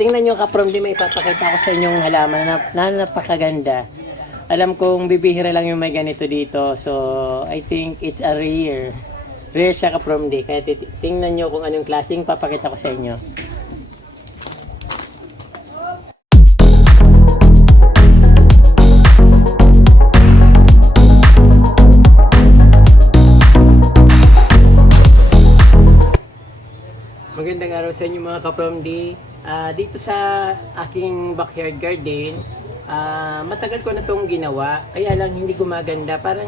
tingnan nyo ka-from di may ipapakita ko sa inyong halaman na napakaganda. Alam kong bibihira lang yung may ganito dito. So, I think it's a rare. Rare siya ka-from di. Kaya tingnan nyo kung anong klaseng papakita ko sa inyo. Magandang araw sa inyo mga ka-from di. Dito sa aking backyard garden, matagal ko na itong ginawa, kaya lang hindi gumaganda. Parang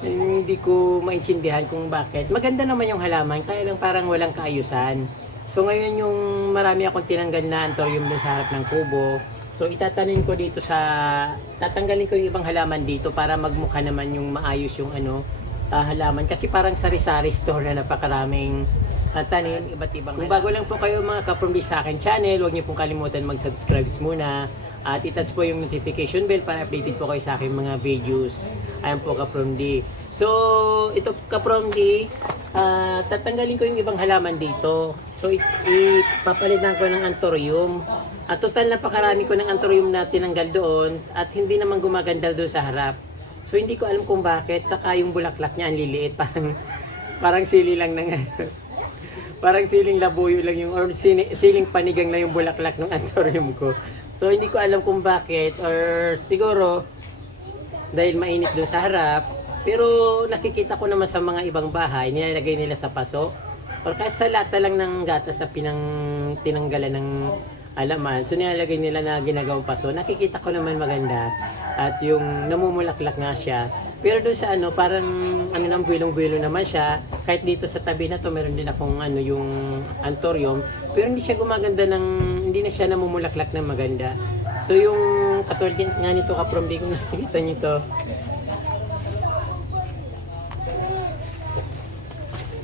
hindi ko maintindihan kung bakit. Maganda naman yung halaman, kaya lang parang walang kaayusan. So ngayon yung marami akong tinanggal na anthurium dun sa harap ng kubo. So itatanim ko dito tatanggalin ko yung ibang halaman dito para magmukha naman yung maayos yung halaman. Kasi parang sari-sari store na napakaraming tanim, iba't ibang halaman. Kung bago lang po kayo mga ka-from di sa akin channel, huwag niyo pong kalimutan mag-subscribe muna. At itouch po yung notification bell para updated po kayo sa aking mga videos. Ayan po ka-from di. So, ito ka-from di, tatanggalin ko yung ibang halaman dito. So, ipapalitan ko ng anthurium. At total napakarami ko ng anthurium na tinanggal doon at hindi naman gumaganda doon sa harap. So, hindi ko alam kung bakit. Saka yung bulaklak niya ang liliit. Parang sili lang ng parang siling labuyo lang yung or siling panigang lang yung bulaklak ng anthurium ko. So hindi ko alam kung bakit or siguro dahil mainit doon sa harap. Pero nakikita ko naman sa mga ibang bahay, nilalagay nila sa paso or kahit sa lata lang ng gatas na tinanggalan ng alaman. So nilalagay nila na ginagawang paso. Nakikita ko naman maganda at yung namumulaklak nga siya. Pero doon sa parang nang buwilong-buwilo naman siya. Kahit dito sa tabi na to meron din akong yung anthurium. Pero hindi siya gumaganda hindi na siya namumulaklak ng maganda. So yung katulad nga nito ka-from di kung nakikita nyo to.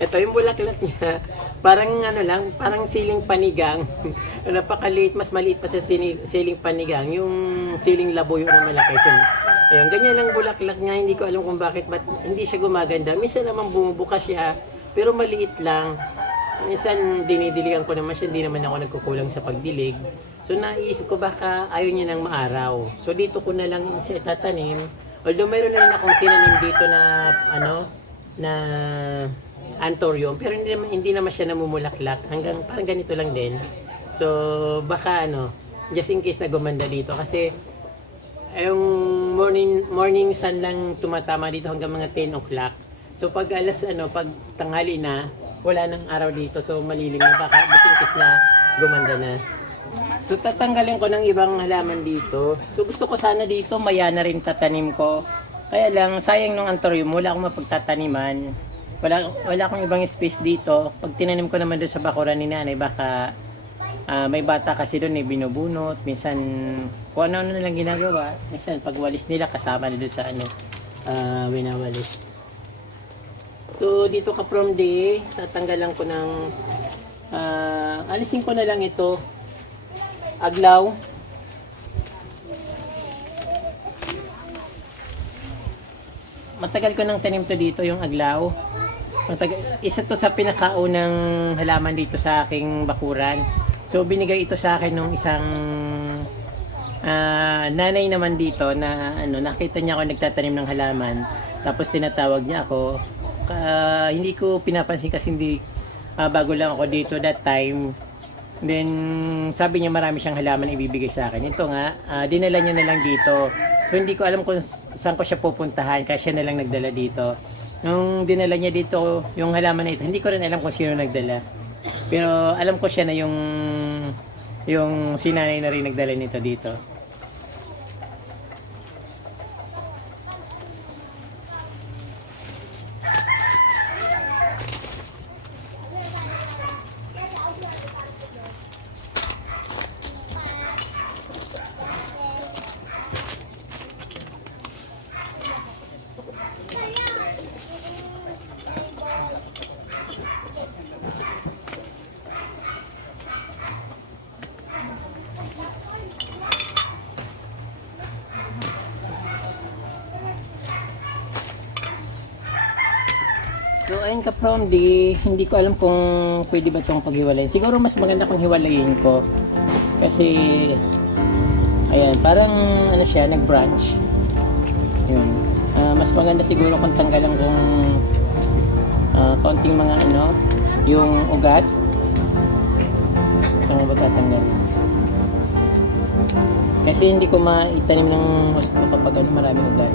Ito yung bulaklak niya. Parang parang siling panigang. Napakaliit, mas maliit pa sa siling panigang. Yung siling labuyo na malaki. Ayun, ganyan lang bulaklak niya. Hindi ko alam kung bakit hindi siya gumaganda. Minsan naman bumubuka siya, pero maliit lang. Minsan dinidiligan ko naman siya, hindi naman ako nagkukulang sa pagdilig. So naisip ko baka ayaw niya ng maaraw. So dito ko na lang siya itatanim. Although mayroon na rin akong tinanim dito na anthurium, pero hindi naman siya namumulaklak. Hanggang parang ganito lang din. So baka just in case na gumanda dito kasi yung morning sun lang tumatama dito hanggang mga 10 o'clock. So pag pag tanghali na, wala nang araw dito. So malilim na baka just in case na gumanda na. So tatanggalin ko ng ibang halaman dito. So gusto ko sana dito maya na rin tatanim ko. Kaya lang sayang nung anthurium, wala akong mapagtataniman. Wala akong ibang space dito. Pag tinanim ko naman doon sa bakuran ni nanay, baka may bata kasi doon binubunot. Minsan kung ano na lang ginagawa. Minsan pag walis nila kasama na doon sa winawalis. So dito ka-from di, tatanggalan ko ng alisin ko na lang ito. Aglaw. Matagal ko nang tanim to dito yung aglaw. Isa to sa pinakaunang halaman dito sa aking bakuran. So binigay ito sa akin nung isang nanay naman dito na nakita niya ako nagtatanim ng halaman. Tapos tinatawag niya ako. Hindi ko pinapansin kasi bago lang ako dito that time. Then sabi niya marami siyang halaman ibibigay sa akin. Ito nga, dinala niya na lang dito. So hindi ko alam kung saan ko siya pupuntahan kaya siya na lang nagdala dito. Nung dinala niya dito yung halaman na ito, hindi ko rin alam kung sino nagdala. Pero alam ko siya na yung sinanay na rin nagdala nito dito. ayun ka from hindi ko alam kung pwede ba itong paghiwalayin. Siguro mas maganda kung hiwalayin ko. Kasi, ayan, parang ano siya, nag-branch. Yun. Mas maganda siguro kung tanggalan kung konting mga ano, yung ugat. Saan mo ba tatanggal? Kasi hindi ko maitanim ng gusto kapag ano, maraming ugat.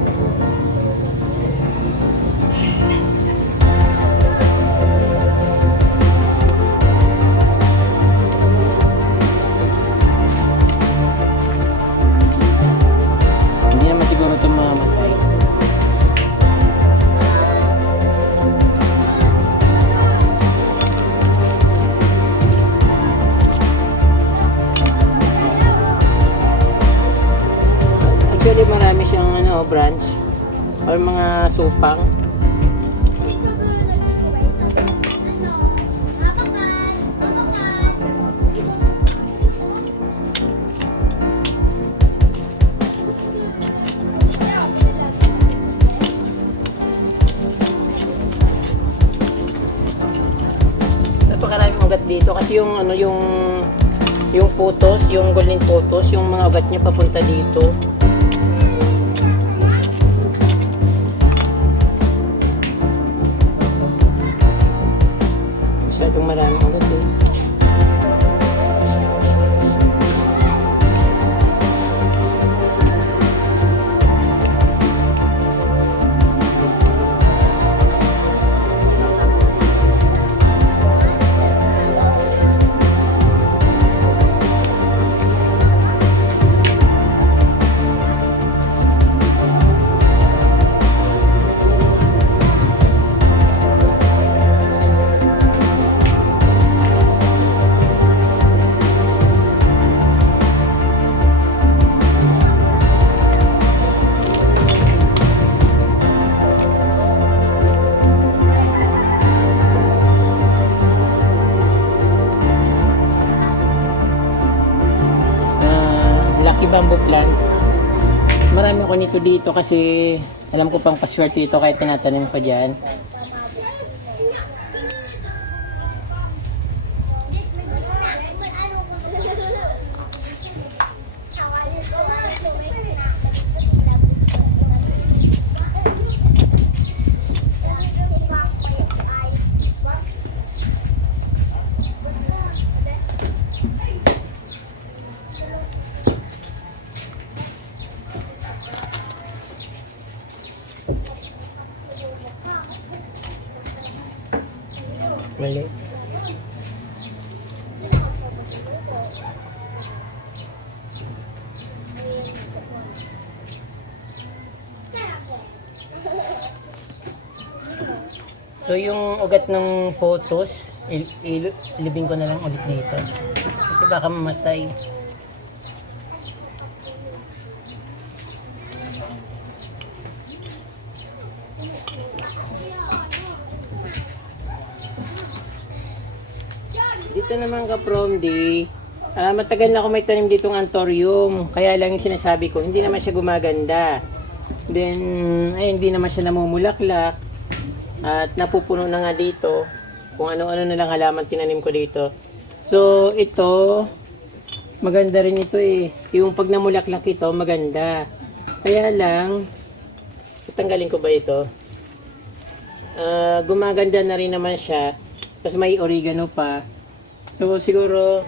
Hindi naman siguro ito mamatay. Actually marami siyang ano, branch or mga supang. Napakaraming ugat dito kasi yung ano yung putos, yung golden putos, yung mga ugat niya papunta dito. Masyadong maraming ugat eh. Lucky bamboo plant. Marami ako nito dito kasi alam ko pang paswerte ito kahit tinatanim ko dyan. Mali. So yung ugat ng photos, ilibing ko na lang ulit dito. Kasi baka mamatay. Dito naman ka from matagal na ako may tanim ditong anthurium. Kaya lang yung sinasabi ko, hindi naman siya gumaganda. Then, ay hindi naman siya namumulaklak. At napupuno na nga dito. Kung ano-ano na lang halaman tinanim ko dito. So, ito, maganda rin ito eh. Yung pag namulaklak ito, maganda. Kaya lang, tanggalin ko ba ito? Gumaganda na rin naman siya. Tapos may oregano pa. So siguro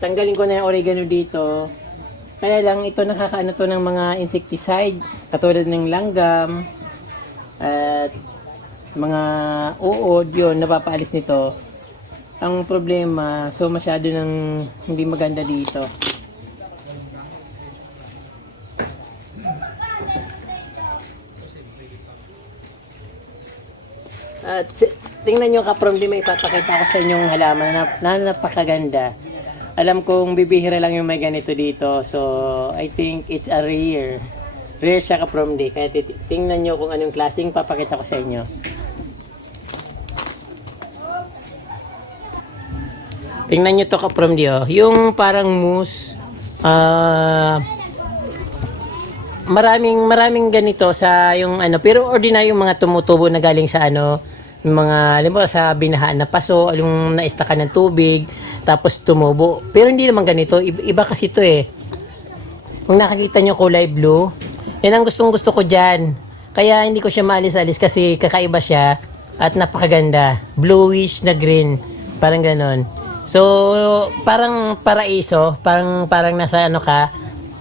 tanggalin ko na yung oregano dito. Kaya lang ito nakakaano to ng mga insecticide katulad ng langgam at mga uod, yun napapaalis nito. Ang problema, so masyado nang hindi maganda dito. At tingnan nyo ka-from may ipapakita ko sa inyong halaman na napakaganda. Alam kong bibihira lang yung may ganito dito. So, I think it's a rare. Rare siya ka-from Kaya tingnan nyo kung anong klaseng papakita ko sa inyo. Tingnan nyo to ka-from oh. Yung parang mousse. maraming ganito sa yung ano, pero ordinary yung mga tumutubo na galing sa ano, yung mga alam mo sa binahaan na paso, yung naistakan ng tubig, tapos tumubo. Pero hindi naman ganito, iba kasi ito eh. Kung nakikita nyo kulay blue, yan ang gustong-gusto ko dyan. Kaya hindi ko siya maalis-alis kasi kakaiba siya at napakaganda. Bluish na green, parang ganon. So, parang paraiso, parang nasa ano ka,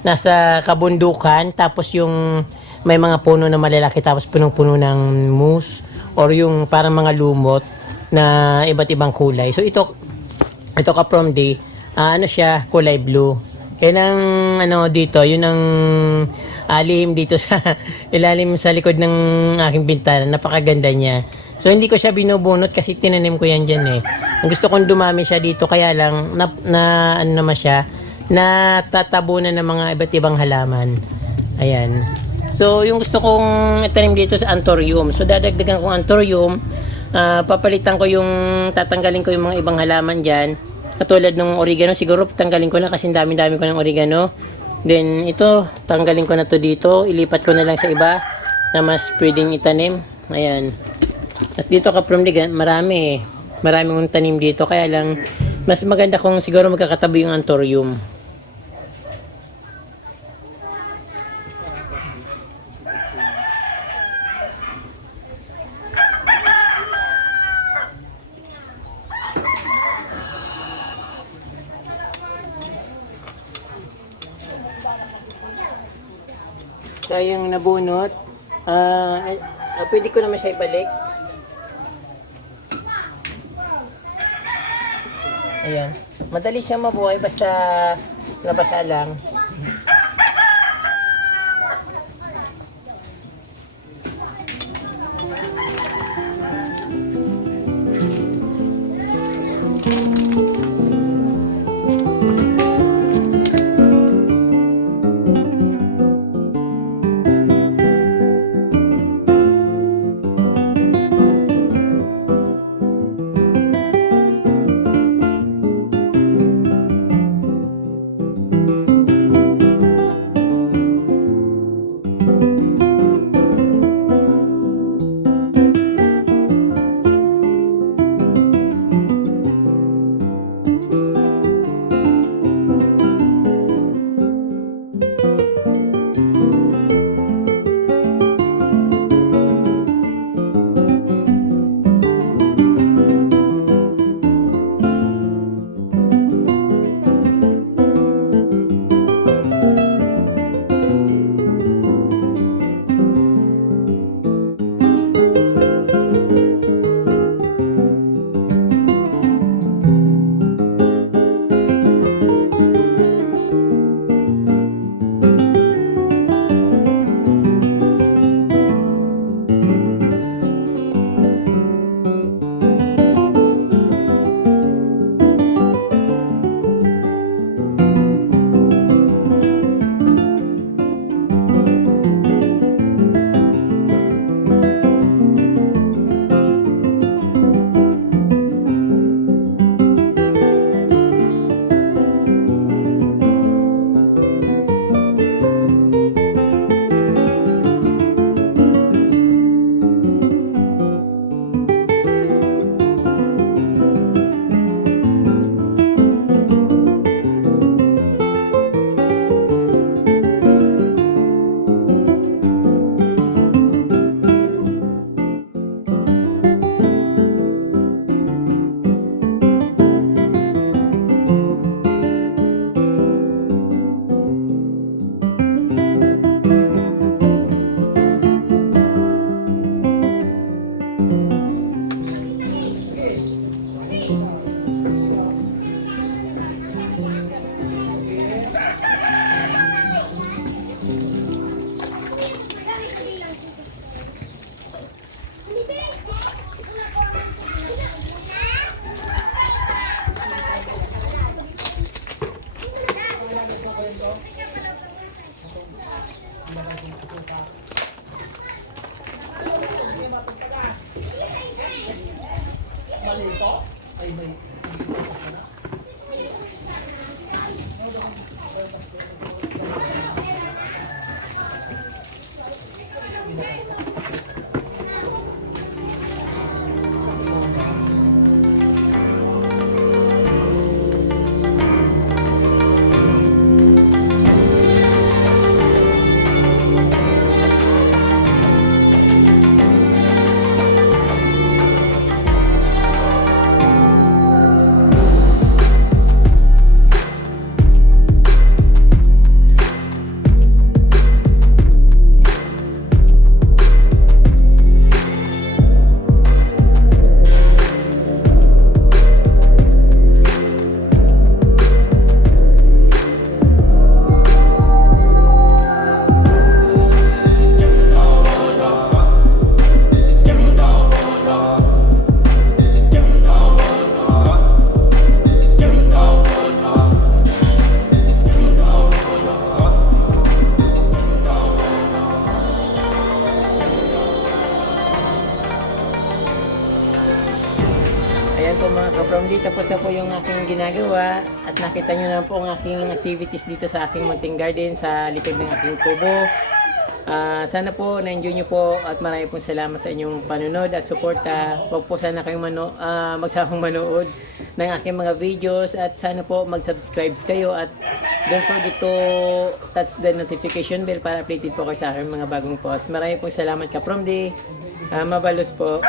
nasa kabundukan, tapos yung may mga puno na malalaki, tapos punong-puno ng moose, or yung parang mga lumot na iba't ibang kulay. So, ito ka from day, ano siya, kulay blue. Yan ang ano dito, yun ang alim dito sa ilalim sa likod ng aking bintana. Napakaganda niya. So hindi ko siya binubunot kasi tinanim ko yan dyan eh. Ang gusto kong dumami siya dito kaya lang ano naman siya, natatabunan ng mga iba't ibang halaman. Ayan. So yung gusto kong itanim dito sa anthurium. So dadagdagan kong anthurium. Papalitan ko yung tatanggalin ko yung mga ibang halaman dyan. Katulad ng oregano, siguro tanggalin ko na kasi dami-dami ko ng oregano. Then ito, tanggalin ko na to dito. Ilipat ko na lang sa iba na mas pwedeng itanim. Ayan. Tapos dito ka from the marami eh. Marami kong tanim dito. Kaya lang, mas maganda kung siguro magkakatabi yung anthurium. So, yung nabunot, pwede ko naman siya ibalik. Ayan. Madali siya mabuhay basta nabasa lang. aking ginagawa at nakita nyo na po ang aking activities dito sa aking munting garden sa likod ng aking kubo. Sana po na-enjoy nyo po at marami pong salamat sa inyong panunod at suporta. Huwag po sana kayong magsawang manood ng aking mga videos at sana po mag-subscribe kayo at don't forget to touch the notification bell para updated po kayo sa aking mga bagong post. Marami pong salamat ka from the Mabalos po.